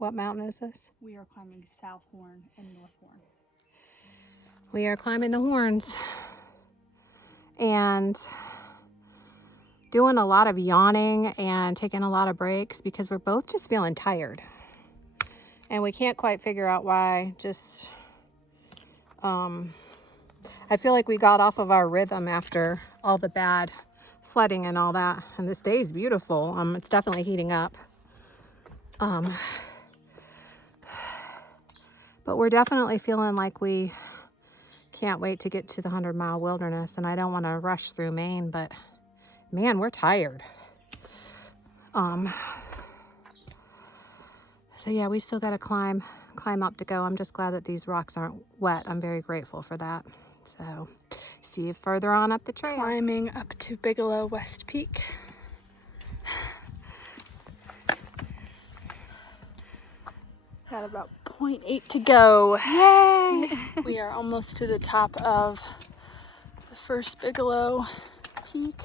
What mountain is this? We are climbing South Horn and North Horn. We are climbing the horns and doing a lot of yawning and taking a lot of breaks because we're both just feeling tired. And we can't quite figure out why. Just, I feel like we got off of our rhythm after all the bad flooding and all that. And this day is beautiful. It's definitely heating up. But we're definitely feeling like we can't wait to get to the 100-mile wilderness. And I don't want to rush through Maine, but man, we're tired. So yeah, we still got to climb up to go. I'm just glad that these rocks aren't wet. I'm very grateful for that. So see you further on up the trail. Climbing up to Bigelow West Peak. Got about 0.8 to go. Yay! We are almost to the top of the first Bigelow peak.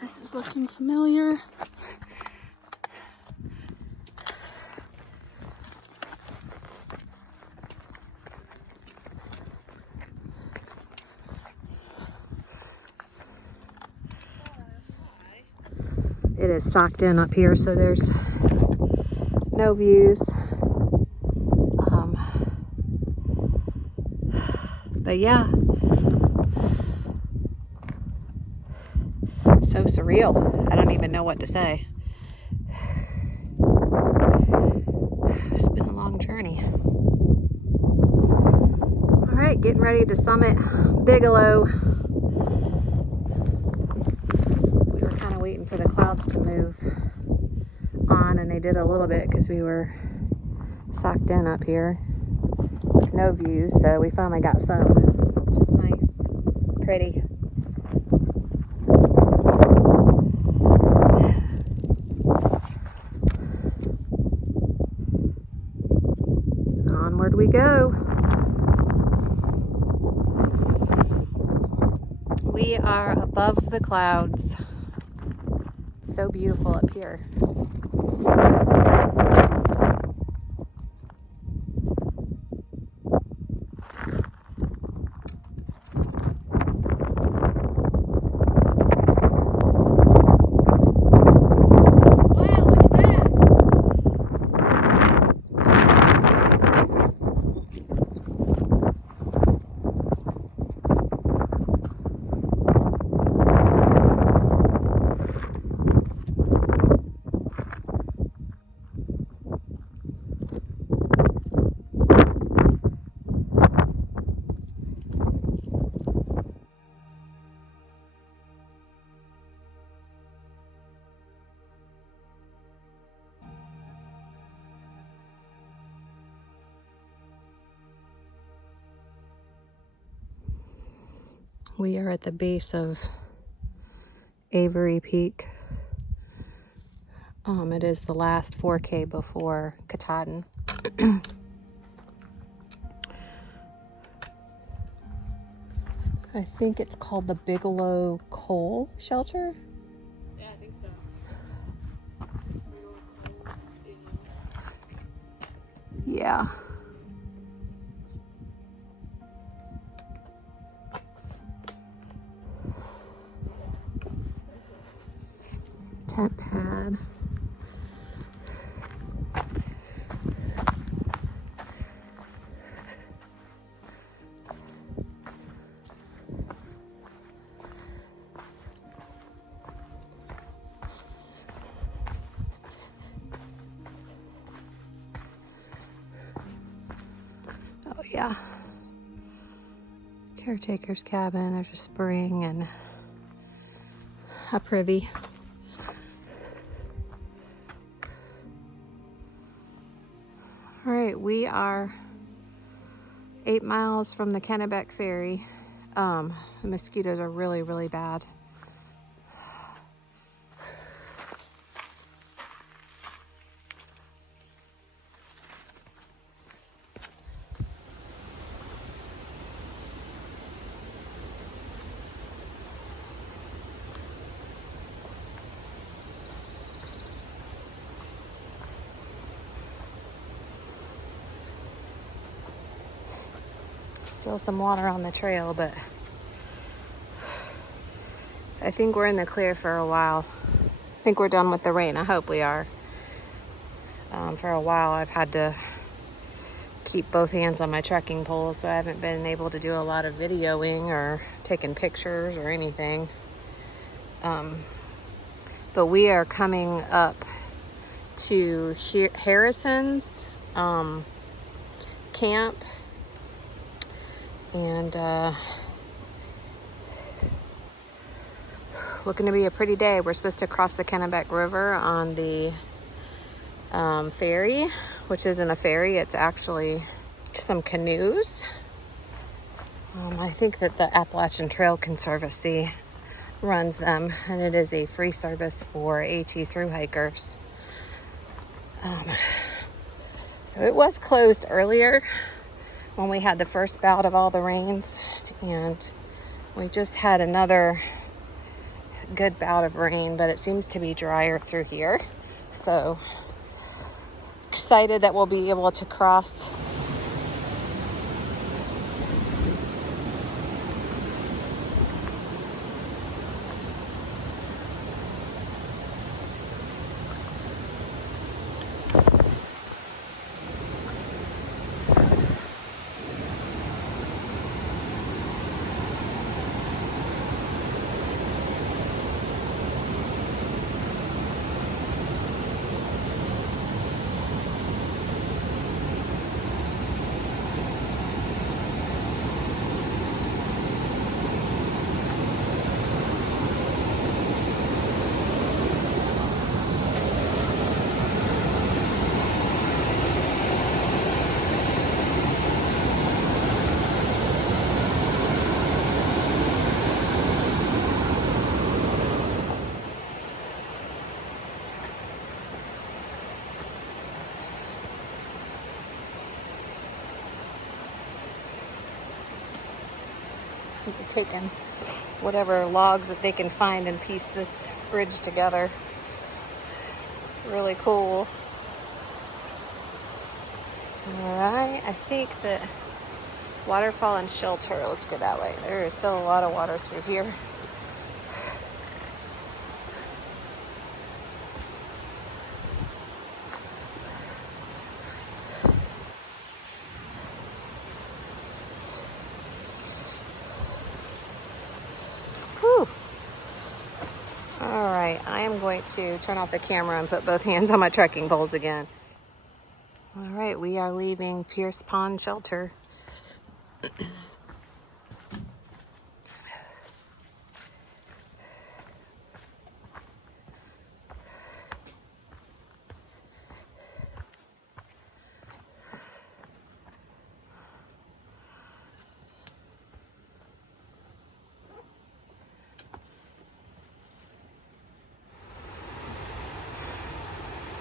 This is looking familiar. It is socked in up here, so there's no views. But yeah, so surreal. I don't even know what to say. It's been a long journey. All right, getting ready to summit Bigelow. We were kind of waiting for the clouds to move on, and they did a little bit because we were socked in up here with no views, so we finally got some, which is nice, pretty. Onward we go. We are above the clouds. It's so beautiful up here. We are at the base of Avery Peak. It is the last 4K before Katahdin. I think it's called the Bigelow Coal Shelter. Yeah, I think so. Yeah. Tent pad. Oh yeah. Caretaker's cabin. There's a spring and a privy. All right, we are 8 miles from the Kennebec ferry. The mosquitoes are really, really bad. Still some water on the trail, but I think we're in the clear for a while. I think we're done with the rain. I hope we are. For a while, I've had to keep both hands on my trekking pole, so I haven't been able to do a lot of videoing or taking pictures or anything. But we are coming up to Harrison's camp, and looking to be a pretty day. We're supposed to cross the Kennebec River on the ferry, which isn't a ferry, it's actually some canoes. I think that the Appalachian Trail Conservancy runs them, and it is a free service for AT thru-hikers. So it was closed earlier when we had the first bout of all the rains, and we just had another good bout of rain, but it seems to be drier through here. So excited that we'll be able to cross. Taking whatever logs that they can find and piece this bridge together. Really cool. Alright, I think that waterfall and shelter, let's go that way. There is still a lot of water through here. Alright, I am going to turn off the camera and put both hands on my trekking poles again. Alright, we are leaving Pierce Pond Shelter.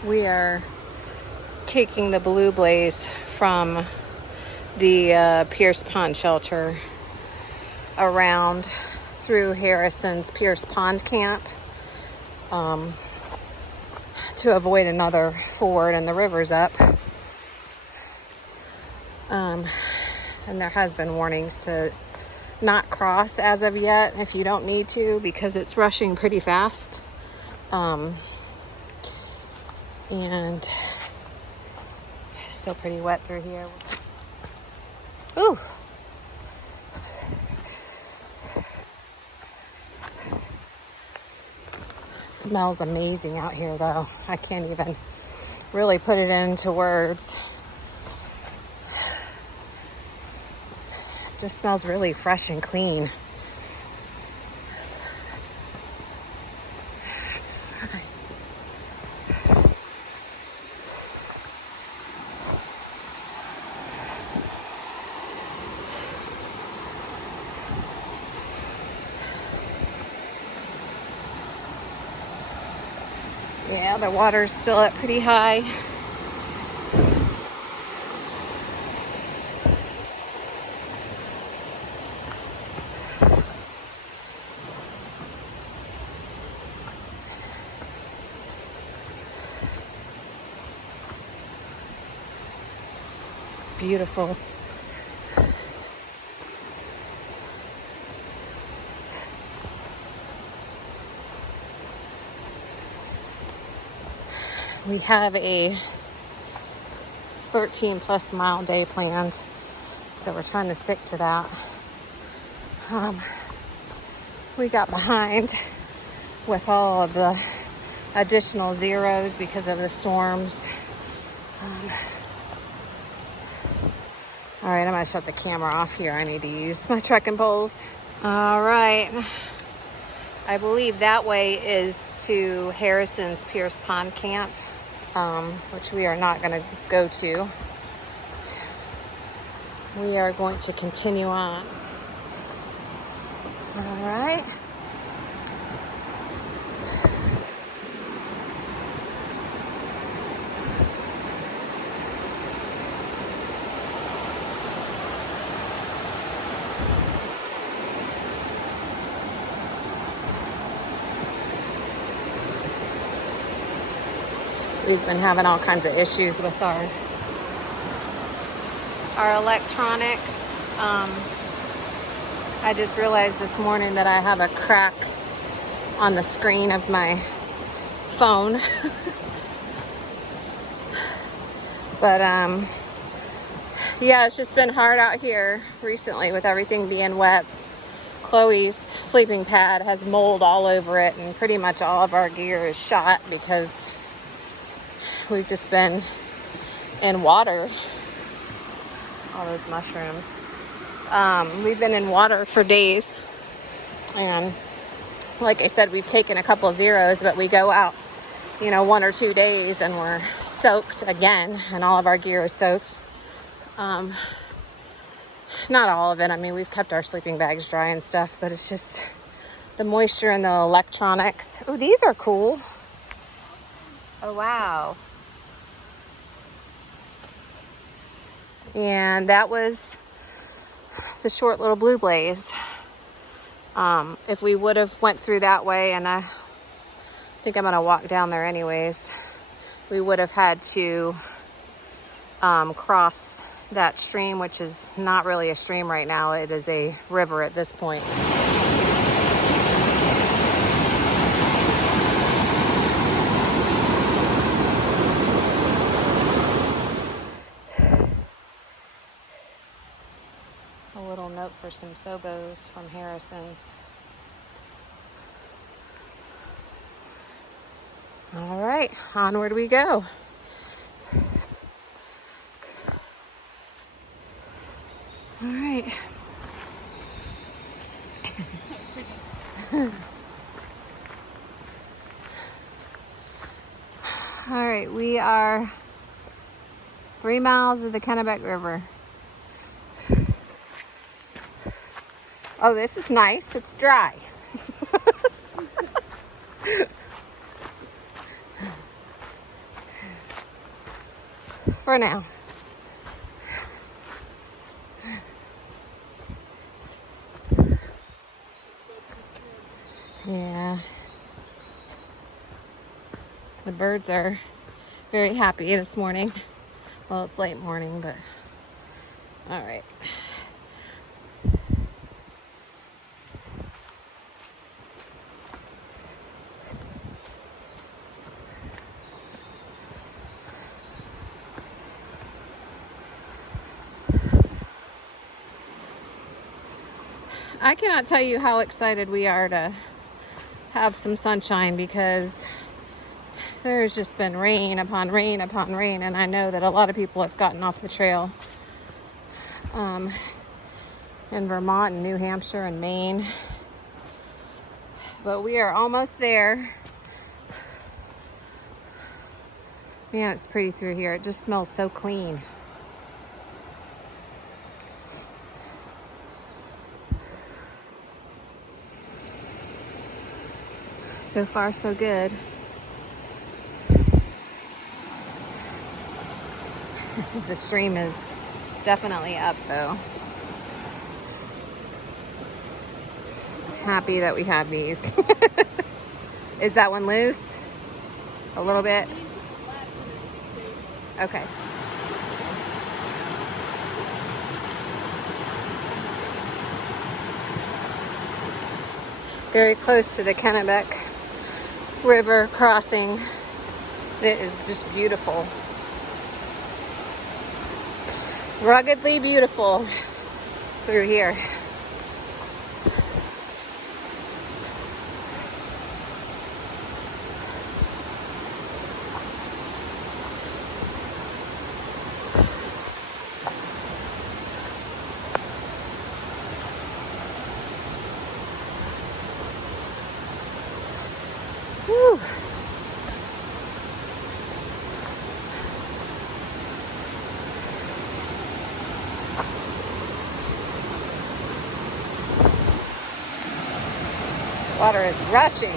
We are taking the Blue Blaze from the Pierce Pond Shelter around through Harrison's Pierce Pond Camp to avoid another ford, and the river's up. And there has been warnings to not cross as of yet if you don't need to, because it's rushing pretty fast. And still pretty wet through here. Ooh. It smells amazing out here though. I can't even really put it into words. It just smells really fresh and clean. Yeah, the water's still up pretty high. Beautiful. We have a 13 plus mile day planned, so we're trying to stick to that. We got behind with all of the additional zeros because of the storms. All right, I'm gonna shut the camera off here. I need to use my trekking poles. All right, I believe that way is to Harrison's Pierce Pond Camp, which we are not gonna go to. We are going to continue on. All right. We've been having all kinds of issues with our electronics. I just realized this morning that I have a crack on the screen of my phone. But yeah, it's just been hard out here recently with everything being wet. Chloe's sleeping pad has mold all over it, and pretty much all of our gear is shot because we've just been in water. All those mushrooms. We've been in water for days, and like I said, we've taken a couple zeros, but we go out, 1 or 2 days and we're soaked again, and all of our gear is soaked. Not all of it. I mean, we've kept our sleeping bags dry and stuff, but it's just the moisture in the electronics. Oh, these are cool. Oh, wow. And that was the short little blue blaze. If we would have went through that way, and I think I'm gonna walk down there anyways, we would have had to cross that stream, which is not really a stream right now. It is a river at this point. A little note for some Sobos from Harrison's. All right, onward we go. All right. All right, we are 3 miles of the Kennebec River. Oh, this is nice. It's dry. For now. Yeah. The birds are very happy this morning. Well, it's late morning, but all right. I cannot tell you how excited we are to have some sunshine, because there's just been rain upon rain upon rain, and I know that a lot of people have gotten off the trail in Vermont and New Hampshire and Maine, but we are almost there. Man, it's pretty through here. It just smells so clean. So far, so good. The stream is definitely up, though. Happy that we have these. Is that one loose? A little bit? Okay. Very close to the Kennebec River crossing. It is just beautiful. Ruggedly beautiful through here. Whew. Water is rushing.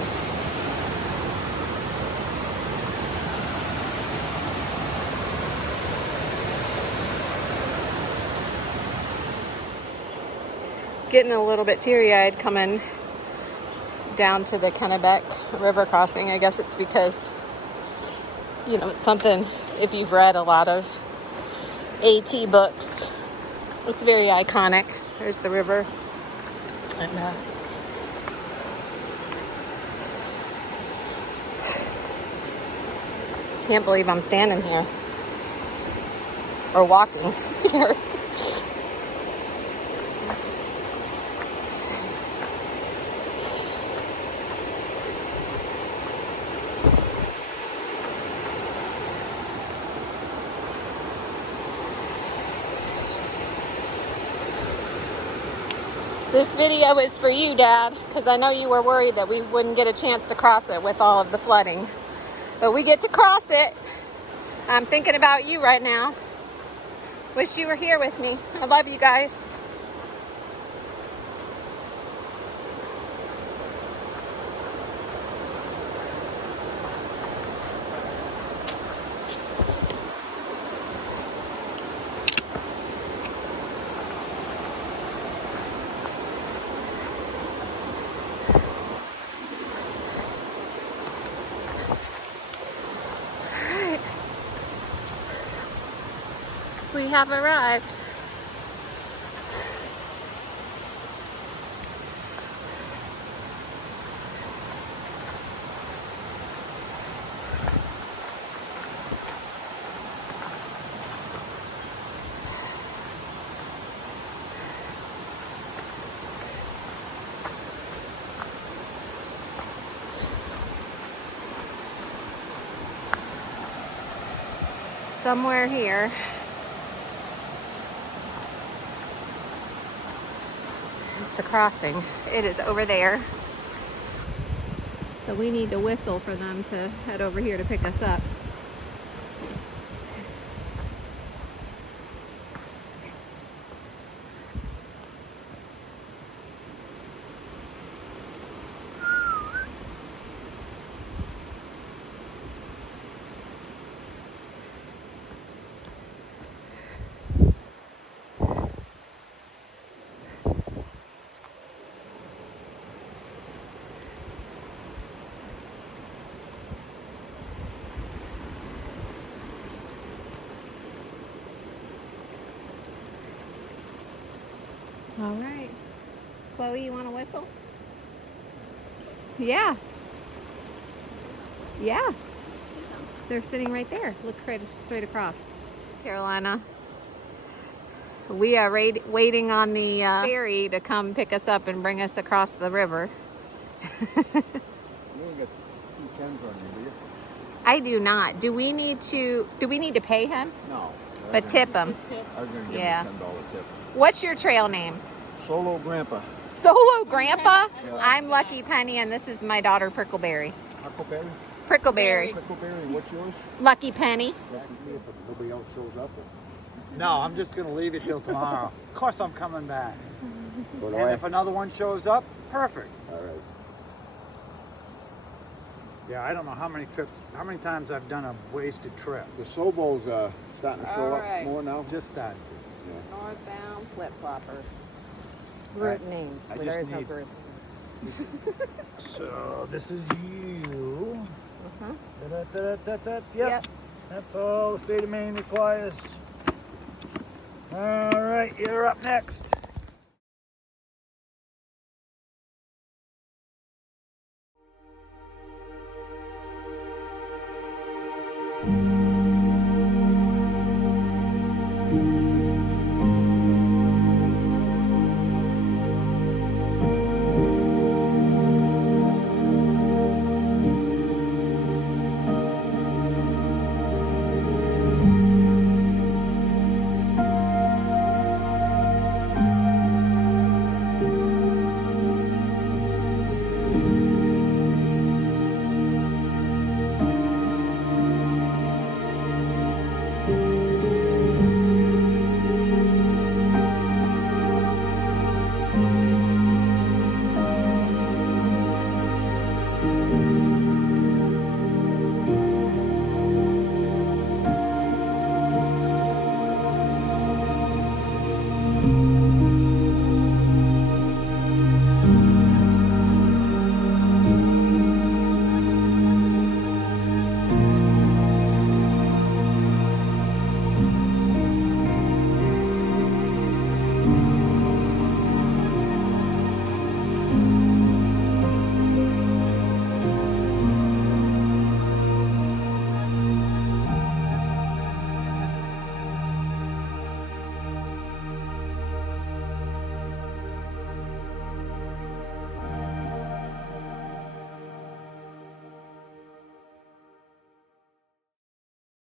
Getting a little bit teary-eyed coming down to the Kennebec river crossing. I guess it's because, you know, it's something, if you've read a lot of AT books, it's very iconic. There's the river. And can't believe I'm standing here or walking here. This video is for you, Dad, because I know you were worried that we wouldn't get a chance to cross it with all of the flooding. But we get to cross it. I'm thinking about you right now. Wish you were here with me. I love you guys. We have arrived. Somewhere here is the crossing. It is over there. So we need to whistle for them to head over here to pick us up. All right. Chloe, you want to whistle? Yeah. Yeah. They're sitting right there. Look straight across. Carolina. We are waiting on the ferry to come pick us up and bring us across the river. You ain't got 2 tens on you, do you? I do not. Do we need to pay him? No. But tip him. I was going to give Yeah. him a $10 tip. What's your trail name? Solo Grandpa. Solo Grandpa? Yeah. I'm Lucky Penny, and this is my daughter, Prickleberry. Huckleberry? Prickleberry. Prickleberry, what's yours? Lucky Penny. If nobody else shows up. No, I'm just going to leave it till tomorrow. Of course I'm coming back. But And if another one shows up, perfect. All right. Yeah, I don't know how many times I've done a wasted trip. The Sobo's starting to show All right. up more now. Just started. Yeah. Northbound flip-flopper. Group name. I There just is no need- group. So this is you. Uh-huh. Yep. Yep. That's all the state of Maine requires. All right, you're up next.